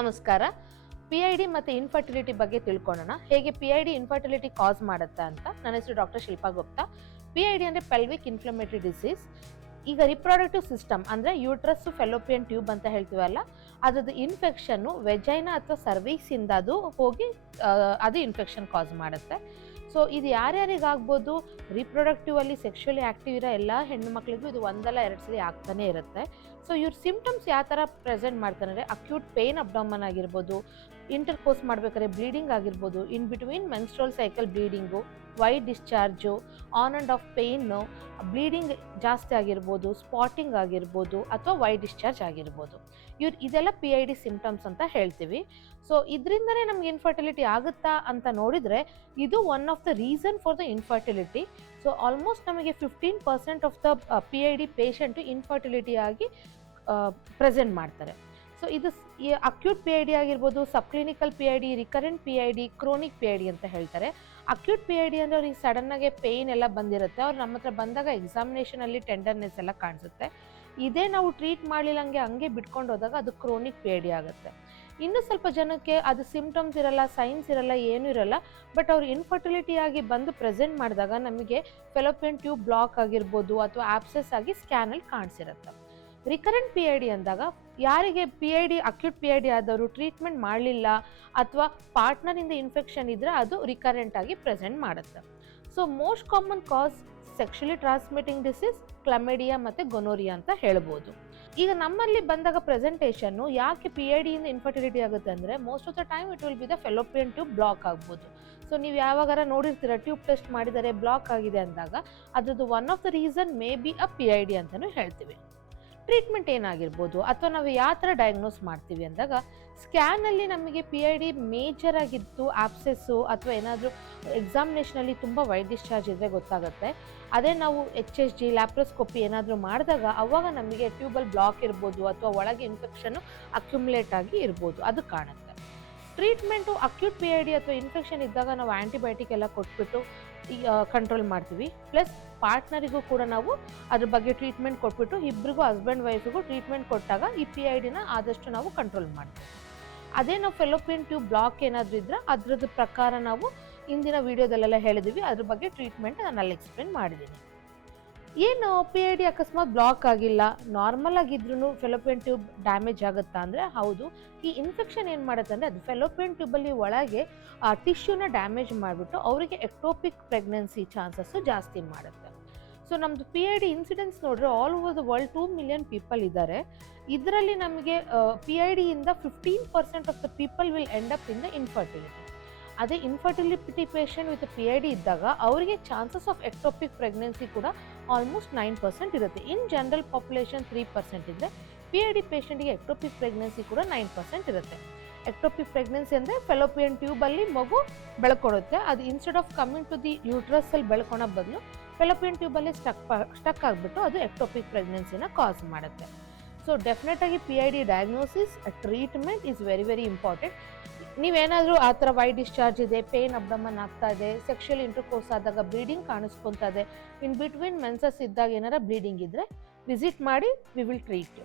ನಮಸ್ಕಾರ. PID ಮತ್ತು infertility ಬಗ್ಗೆ ತಿಳ್ಕೊಳ್ಳೋಣ. ಹೇಗೆ PID ಇನ್ಫರ್ಟಿಲಿಟಿ ಕಾಸ್ ಮಾಡುತ್ತೆ ಅಂತ. ನನ್ನ ಹೆಸರು ಡಾಕ್ಟರ್ ಶಿಲ್ಪಾ ಗುಪ್ತಾ. PID ಅಂದರೆ ಪೆಲ್ವಿಕ್ ಇನ್ಫ್ಲಮೇಟರಿ ಡಿಸೀಸ್. ಈಗ ರಿಪ್ರೊಡಕ್ಟಿವ್ ಸಿಸ್ಟಮ್ ಅಂದರೆ ಯೂಟ್ರಸ್ ಫೆಲೋಪಿಯನ್ ಟ್ಯೂಬ್ ಅಂತ ಹೇಳ್ತೀವಲ್ಲ, ಅದ್ರದ್ದು ಇನ್ಫೆಕ್ಷನ್ನು ವೆಜೈನಾ ಅಥವಾ ಸರ್ವಿಕ್ಸಿಂದ ಅದು ಹೋಗಿ ಅದು ಇನ್ಫೆಕ್ಷನ್ ಕಾಸ್ ಮಾಡುತ್ತೆ. ಸೊ ಇದು ಯಾರ್ಯಾರಿಗಾಗ್ಬೋದು, ರಿಪ್ರೊಡಕ್ಟಿವ್ ಅಲ್ಲಿ ಸೆಕ್ಷುವಲಿ ಆ್ಯಕ್ಟಿವ್ ಇರೋ ಎಲ್ಲ ಹೆಣ್ಣು ಮಕ್ಕಳಿಗೂ ಇದು ಒಂದಲ್ಲ ಎರಡು ಸರಿ ಆಗ್ತಾನೆ ಇರುತ್ತೆ. ಸೊ ಇವ್ರ ಸಿಂಪ್ಟಮ್ಸ್ ಯಾವ ಥರ ಪ್ರೆಸೆಂಟ್ ಮಾಡ್ತಾರೆ ಅಂದರೆ ಅಕ್ಯೂಟ್ ಪೇನ್ ಅಬ್ಡಾಮನ್ ಆಗಿರ್ಬೋದು, ಇಂಟರ್ಕೋರ್ಸ್ ಮಾಡ್ಬೇಕಾದ್ರೆ ಬ್ಲೀಡಿಂಗ್ ಆಗಿರ್ಬೋದು, in between menstrual cycle bleeding, white discharge, on and of pain, bleeding ಜಾಸ್ತಿ ಆಗಿರ್ಬೋದು, ಸ್ಪಾಟಿಂಗ್ ಆಗಿರ್ಬೋದು ಅಥವಾ ವೈಟ್ ಡಿಸ್ಚಾರ್ಜ್ ಆಗಿರ್ಬೋದು. ಇದೆಲ್ಲ PID ಸಿಂಪ್ಟಮ್ಸ್ ಅಂತ ಹೇಳ್ತೀವಿ. ಸೊ ಇದರಿಂದನೇ ನಮ್ಗೆ ಇನ್ಫರ್ಟಿಲಿಟಿ ಆಗುತ್ತಾ ಅಂತ ನೋಡಿದರೆ ಇದು one of the reason for the infertility. So almost ನಮಗೆ 15% of the PID patient infertility ಆಗಿ ಪ್ರೆಸೆಂಟ್ ಮಾಡ್ತಾರೆ. ಸೊ ಇದು ಅಕ್ಯೂಟ್ PID ಆಗಿರ್ಬೋದು, ಸಬ್ಕ್ಲಿನಿಕಲ್ PID, recurrent PID, chronic PID ಅಂತ ಹೇಳ್ತಾರೆ. ಅಕ್ಯೂಟ್ PID ಅಂದರೆ ಅವ್ರಿಗೆ ಸಡನ್ನಾಗೆ ಪೇಯ್ನ್ ಎಲ್ಲ ಬಂದಿರುತ್ತೆ. ಅವ್ರು ನಮ್ಮ ಹತ್ರ ಬಂದಾಗ ಎಕ್ಸಾಮಿನೇಷನಲ್ಲಿ ಟೆಂಡರ್ನೆಸ್ ಎಲ್ಲ ಕಾಣಿಸುತ್ತೆ. ಇದೇ ನಾವು ಟ್ರೀಟ್ ಮಾಡಲಿಲ್ಲ ಹಂಗೆ ಬಿಟ್ಕೊಂಡು ಹೋದಾಗ ಅದು ಕ್ರೋನಿಕ್ PID ಆಗುತ್ತೆ. ಇನ್ನು ಸ್ವಲ್ಪ ಜನಕ್ಕೆ ಅದು ಸಿಂಪ್ಟಮ್ಸ್ ಇರಲ್ಲ, ಸೈನ್ಸ್ ಇರಲ್ಲ, ಏನೂ ಇರಲ್ಲ, ಬಟ್ ಅವ್ರು ಇನ್ಫರ್ಟಿಲಿಟಿ ಆಗಿ ಬಂದು ಪ್ರೆಸೆಂಟ್ ಮಾಡಿದಾಗ ನಮಗೆ ಫೆಲೋಪಿಯನ್ ಟ್ಯೂಬ್ ಬ್ಲಾಕ್ ಆಗಿರ್ಬೋದು ಅಥವಾ ಆಬ್ಸೆಸ್ ಆಗಿ ಸ್ಕ್ಯಾನಲ್ಲಿ ಕಾಣಿಸಿರುತ್ತೆ. ರಿಕರೆಂಟ್ PID ಅಂದಾಗ ಯಾರಿಗೆ PID ಅಕ್ಯೂಟ್ PID ಆದವರು ಟ್ರೀಟ್ಮೆಂಟ್ ಮಾಡಲಿಲ್ಲ ಅಥವಾ ಪಾರ್ಟ್ನರಿಂದ ಇನ್ಫೆಕ್ಷನ್ ಇದ್ದರೆ ಅದು ರಿಕರೆಂಟ್ ಆಗಿ ಪ್ರೆಸೆಂಟ್ ಮಾಡುತ್ತೆ. ಸೊ ಮೋಸ್ಟ್ ಕಾಮನ್ ಕಾಸ್ ಸೆಕ್ಷುಲಿ ಟ್ರಾನ್ಸ್ಮಿಟಿಂಗ್ ಡಿಸೀಸ್, ಕ್ಲಮೈಡಿಯಾ ಮತ್ತು ಗೊನೋರಿಯಾ ಅಂತ ಹೇಳ್ಬೋದು. ಈಗ ನಮ್ಮಲ್ಲಿ ಬಂದಾಗ ಪ್ರೆಸೆಂಟೇಷನ್ನು ಯಾಕೆ PID ಇಂದ ಇನ್ಫರ್ಟಿಲಿಟಿ ಆಗುತ್ತೆ ಅಂದರೆ most of the time it will be the fallopian tube block ಆಗ್ಬೋದು. ಸೊ ನೀವು ಯಾವಾಗಾರ ನೋಡಿರ್ತೀರ ಟ್ಯೂಬ್ ಟೆಸ್ಟ್ ಮಾಡಿದರೆ ಬ್ಲಾಕ್ ಆಗಿದೆ ಅಂದಾಗ ಅದ್ರದ್ದು one of the reason may be a PID ಅಂತಲೂ ಹೇಳ್ತೀವಿ. ಟ್ರೀಟ್ಮೆಂಟ್ ಏನಾಗಿರ್ಬೋದು ಅಥವಾ ನಾವು ಯಾವ ಥರ ಡಯಾಗ್ನೋಸ್ ಮಾಡ್ತೀವಿ ಅಂದಾಗ ಸ್ಕ್ಯಾನಲ್ಲಿ ನಮಗೆ PID ಮೇಜರ್ ಆಗಿದ್ದು ಆಬ್ಸೆಸ್ಸು ಅಥವಾ ಏನಾದರೂ ಎಕ್ಸಾಮಿನೇಷನಲ್ಲಿ ತುಂಬ ವೈಟ್ ಡಿಸ್ಚಾರ್ಜ್ ಇದ್ದರೆ ಗೊತ್ತಾಗುತ್ತೆ. ಅದೇ ನಾವು HSG ಲ್ಯಾಪ್ರೋಸ್ಕೋಪಿ ಏನಾದರೂ ಮಾಡಿದಾಗ ಅವಾಗ ನಮಗೆ ಟ್ಯೂಬಲ್ ಬ್ಲಾಕ್ ಇರ್ಬೋದು ಅಥವಾ ಒಳಗೆ ಇನ್ಫೆಕ್ಷನ್ನು ಅಕ್ಯುಮುಲೇಟ್ ಆಗಿ ಇರ್ಬೋದು, ಅದು ಕಾಣುತ್ತೆ. ಟ್ರೀಟ್ಮೆಂಟು ಅಕ್ಯೂಟ್ PID ಅಥವಾ ಇನ್ಫೆಕ್ಷನ್ ಇದ್ದಾಗ ನಾವು ಆ್ಯಂಟಿಬಯೋಟಿಕ್ ಎಲ್ಲ ಕೊಟ್ಬಿಟ್ಟು ಕಂಟ್ರೋಲ್ ಮಾಡ್ತೀವಿ. ಪ್ಲಸ್ ಪಾರ್ಟ್ನರಿಗೂ ಕೂಡ ನಾವು ಅದ್ರ ಬಗ್ಗೆ ಟ್ರೀಟ್ಮೆಂಟ್ ಕೊಟ್ಬಿಟ್ಟು ಇಬ್ಬರಿಗೂ ಹಸ್ಬೆಂಡ್ ವೈಫಿಗೂ ಟ್ರೀಟ್ಮೆಂಟ್ ಕೊಟ್ಟಾಗ ಈ PIDನ ಆದಷ್ಟು ನಾವು ಕಂಟ್ರೋಲ್ ಮಾಡ್ತೀವಿ. ಅದೇ ನಾವು ಫೆಲೋಪಿಯನ್ ಟ್ಯೂಬ್ ಬ್ಲಾಕ್ ಏನಾದರೂ ಇದ್ದರೆ ಅದ್ರದ್ದು ಪ್ರಕಾರ ನಾವು ಇಂದಿನ ವಿಡಿಯೋದಲ್ಲೆಲ್ಲ ಹೇಳಿದ್ದೀವಿ, ಅದ್ರ ಬಗ್ಗೆ ಟ್ರೀಟ್ಮೆಂಟ್ ನಾನು ಅಲ್ಲಿ ಎಕ್ಸ್ಪ್ಲೇನ್ ಮಾಡಿದ್ದೀನಿ. ಏನು PID ಅಕಸ್ಮಾತ್ ಬ್ಲಾಕ್ ಆಗಿಲ್ಲ, ನಾರ್ಮಲ್ ಆಗಿದ್ರೂ ಫೆಲೋಪಿಯನ್ ಟ್ಯೂಬ್ ಡ್ಯಾಮೇಜ್ ಆಗುತ್ತಾ ಅಂದರೆ ಹೌದು. ಈ ಇನ್ಫೆಕ್ಷನ್ ಏನು ಮಾಡುತ್ತೆ ಅಂದರೆ ಅದು ಫೆಲೋಪಿಯನ್ ಟ್ಯೂಬಲ್ಲಿ ಒಳಗೆ ಟಿಶ್ಯೂನ ಡ್ಯಾಮೇಜ್ ಮಾಡಿಬಿಟ್ಟು ಅವರಿಗೆ ಎಕ್ಟೋಪಿಕ್ ಪ್ರೆಗ್ನೆನ್ಸಿ ಚಾನ್ಸಸ್ಸು ಜಾಸ್ತಿ ಮಾಡುತ್ತೆ. ಸೊ ನಮ್ಮದು PID ಇನ್ಸಿಡೆನ್ಸ್ ನೋಡಿದ್ರೆ all over the world 2 million people ಇದ್ದಾರೆ. ಇದರಲ್ಲಿ ನಮಗೆ PID ಇಂದ 15% of the people will end up in the infertility. ಅದೇ ಇನ್ಫರ್ಟಿಲಿಟಿ ಪೇಷಂಟ್ ವಿತ್ PID ಇದ್ದಾಗ ಅವರಿಗೆ ಚಾನ್ಸಸ್ ಆಫ್ ಎಕ್ಟೋಪಿಕ್ ಪ್ರೆಗ್ನೆನ್ಸಿ ಕೂಡ ಆಲ್ಮೋಸ್ಟ್ 9% ಇರುತ್ತೆ. ಇನ್ ಜನರಲ್ ಪಾಪ್ಯುಲೇಷನ್ 3% ಇದ್ದರೆ PID ಪೇಷಂಟಿಗೆ ಎಕ್ಟೋಪಿಕ್ ಪ್ರೆಗ್ನೆನ್ಸಿ ಕೂಡ 9% ಇರುತ್ತೆ. ಎಕ್ಟೋಪಿಕ್ ಪ್ರೆಗ್ನೆನ್ಸಿ ಅಂದರೆ ಫೆಲೋಪಿಯನ್ ಟ್ಯೂಬಲ್ಲಿ ಮಗು ಬೆಳ್ಕೊಡುತ್ತೆ. ಅದು instead of coming to the ಯೂಟ್ರಸ್ಸಲ್ಲಿ ಬೆಳ್ಕೊಳೋ ಬದಲು ಫೆಲೋಪಿಯನ್ ಟ್ಯೂಬಲ್ಲಿ ಸ್ಟಕ್ ಆಗಿಬಿಟ್ಟು ಅದು ಎಕ್ಟೋಪಿಕ್ ಪ್ರೆಗ್ನೆನ್ಸಿನ ಕಾಸ್ ಮಾಡುತ್ತೆ. ಸೊ ಡೆಫಿನೆಟಾಗಿ PID diagnosis, treatment is very very important. ನೀವೇನಾದರೂ ಆ ಥರ ವೈಟ್ ಡಿಸ್ಚಾರ್ಜ್ ಇದೆ, ಪೇನ್ ಅಬ್ಡಮನ್ ಆಗ್ತಾ ಇದೆ, ಸೆಕ್ಷುವಲ್ ಇಂಟರ್ಕೋರ್ಸ್ ಆದಾಗ ಬ್ಲೀಡಿಂಗ್ ಕಾಣಿಸ್ಕೊತಾ ಇದೆ, ಇನ್ ಬಿಟ್ವೀನ್ ಮೆನ್ಸಸ್ ಇದ್ದಾಗ ಏನಾರ ಬ್ಲೀಡಿಂಗ್ ಇದ್ದರೆ ವಿಸಿಟ್ ಮಾಡಿ, ವಿ ವಿಲ್ ಟ್ರೀಟ್ ಯು.